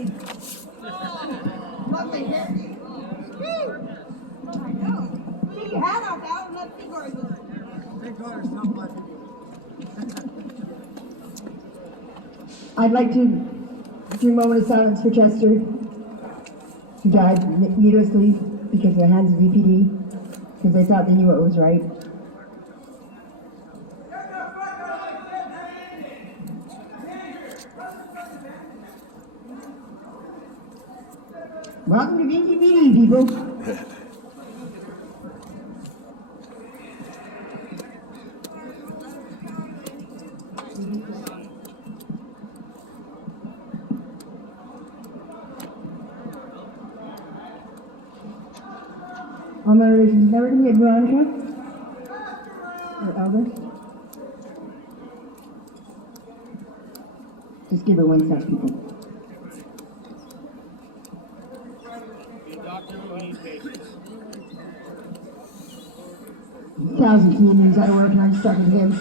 Lovely. Lovely hair. I know. Keep your hat off out and let the Igor go. Thank God it's not black people. I'd like to do a moment of silence for Chester, who died needlessly because of the hands of VPD, because they thought they knew what was right. Welcome to VPD, people. All my relations never gonna get Veronica or Albert. Just give it one sec, people. Thousand Canadians out of work and I'm stuck with him.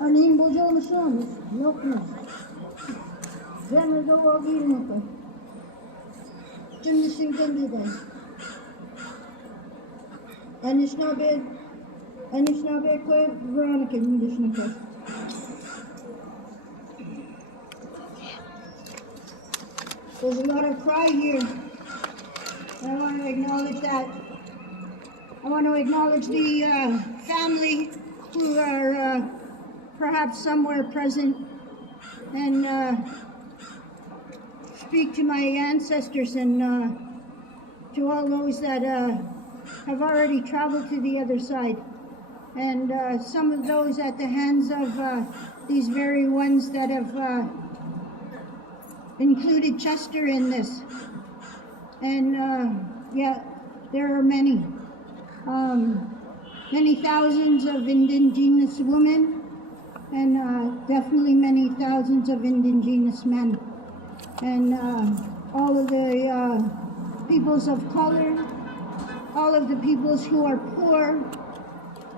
Anin bojo mashon, yok mu? Zemre do o girmedi. Cümlesin kendide. Enişna be koy Veronica müdüşünü koy. There's a lot of pride here. And I want to acknowledge that. I want to acknowledge the family who are perhaps somewhere present and speak to my ancestors and to all those that have already traveled to the other side. And some of those at the hands of these very ones that have included Chester in this. And yeah, there are many. Many thousands of Indigenous women and definitely many thousands of Indigenous men. And all of the peoples of color, all of the peoples who are poor,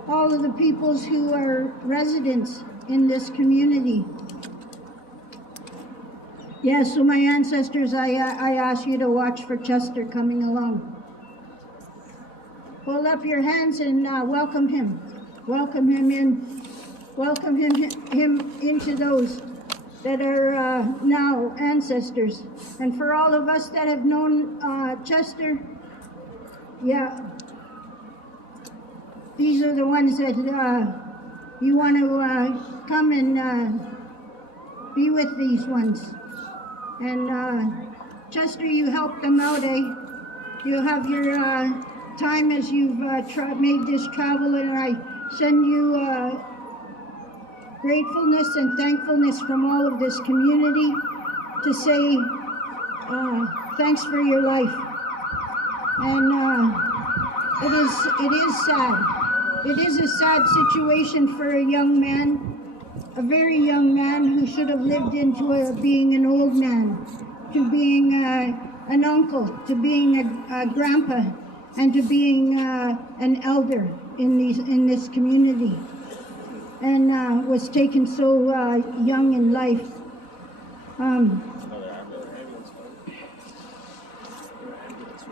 all of the peoples who are residents in this community. Yeah, so my ancestors, I ask you to watch for Chester coming along. Hold up your hands and welcome him. Welcome him in. Welcome him into those that are now ancestors. And for all of us that have known Chester, yeah, these are the ones that you want to come and be with these ones. And Chester, you helped them out, eh? You have your time as you've made this travel, and I send you gratefulness and thankfulness from all of this community to say thanks for your life. And it is sad. It is a sad situation for a young man, a very young man who should have lived into being an old man, to being an uncle, to being a grandpa, and to being an elder in this community, and was taken so young in life.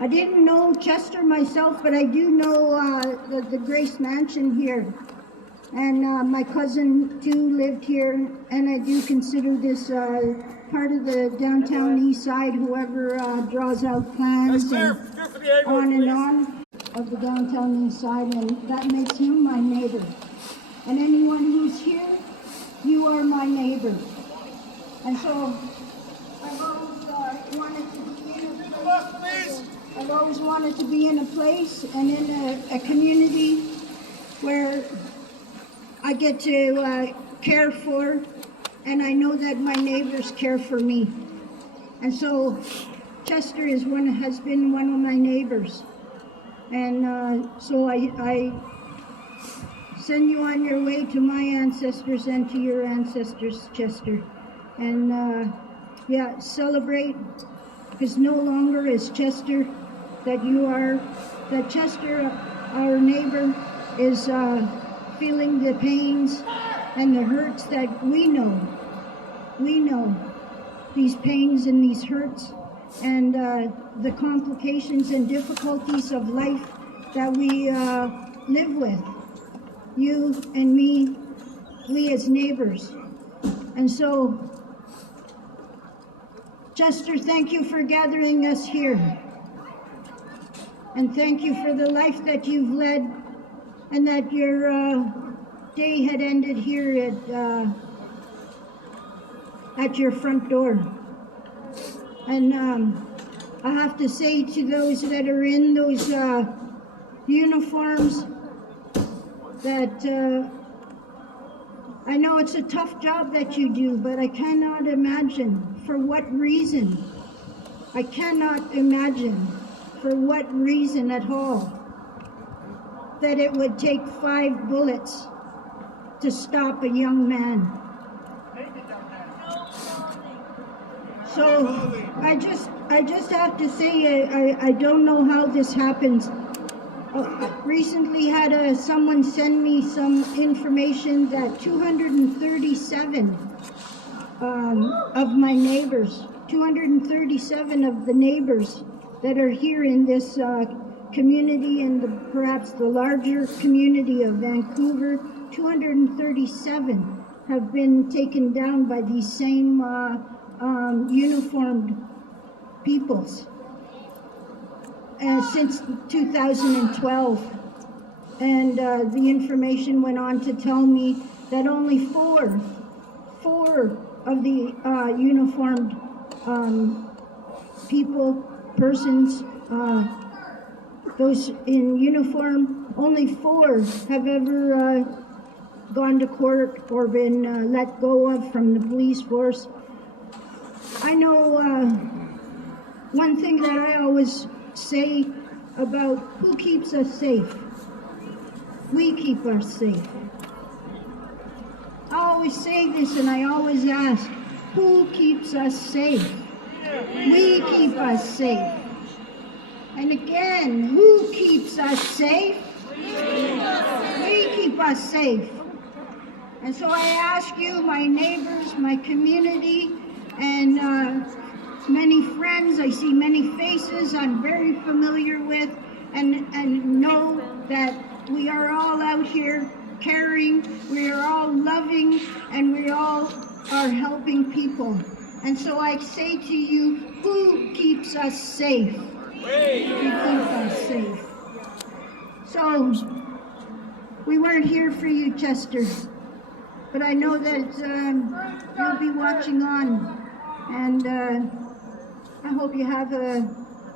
I didn't know Chester myself, but I do know the Grace Mansion here. And my cousin too lived here, and I do consider this part of the downtown east side, whoever draws out plans and on of the downtown east side, and that makes him my neighbor. And anyone who's here, you are my neighbor. And so I've always wanted to be in a place. I've always wanted to be in a place and in a community where I get to care for, and I know that my neighbors care for me. And so Chester has been one of my neighbors. And so I send you on your way to my ancestors and to your ancestors, Chester. And yeah, celebrate, because no longer is Chester that Chester, our neighbor, is feeling the pains and the hurts that we know. We know these pains and these hurts and the complications and difficulties of life that we live with. You and me, we as neighbors. And so, Chester, thank you for gathering us here. And thank you for the life that you've led, and that your day had ended here at your front door. And I have to say to those that are in those uniforms that I know it's a tough job that you do, but I cannot imagine for what reason. I cannot imagine for what reason at all that it would take 5 bullets to stop a young man. So I just have to say I don't know how this happens. I recently had someone send me some information that 237 of my neighbors, 237 of the neighbors that are here in this community and perhaps the larger community of Vancouver, 237 have been taken down by these same uniformed peoples since 2012. And the information went on to tell me that only four of the uniformed persons, those in uniform, only 4 have ever gone to court or been let go of from the police force. I know one thing that I always say about who keeps us safe. We keep us safe. I always say this and I always ask, who keeps us safe? We keep us safe. And again, who keeps us safe? We keep us safe. And so I ask you, my neighbors, my community, and many friends, I see many faces I'm very familiar with, and know that we are all out here caring, we are all loving, and we all are helping people. And so I say to you, who keeps us safe? We keep us safe. So, we weren't here for you, Chester, but I know that you'll be watching on, and I hope you have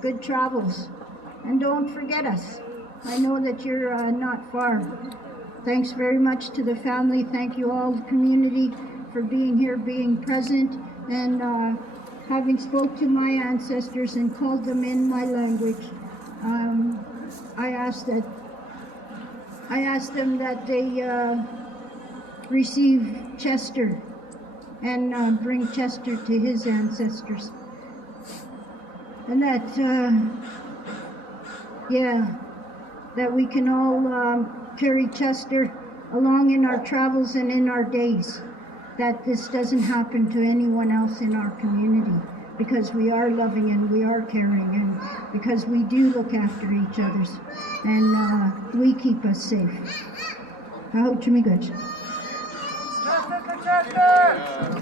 good travels. And don't forget us. I know that you're not far. Thanks very much to the family. Thank you all, the community, for being here, being present, and having spoke to my ancestors and called them in my language. I asked them that they receive Chester and bring Chester to his ancestors. And that, that we can all carry Chester along in our travels and in our days, that this doesn't happen to anyone else in our community, because we are loving and we are caring, and because we do look after each other, and we keep us safe. I hope to be good. Chester!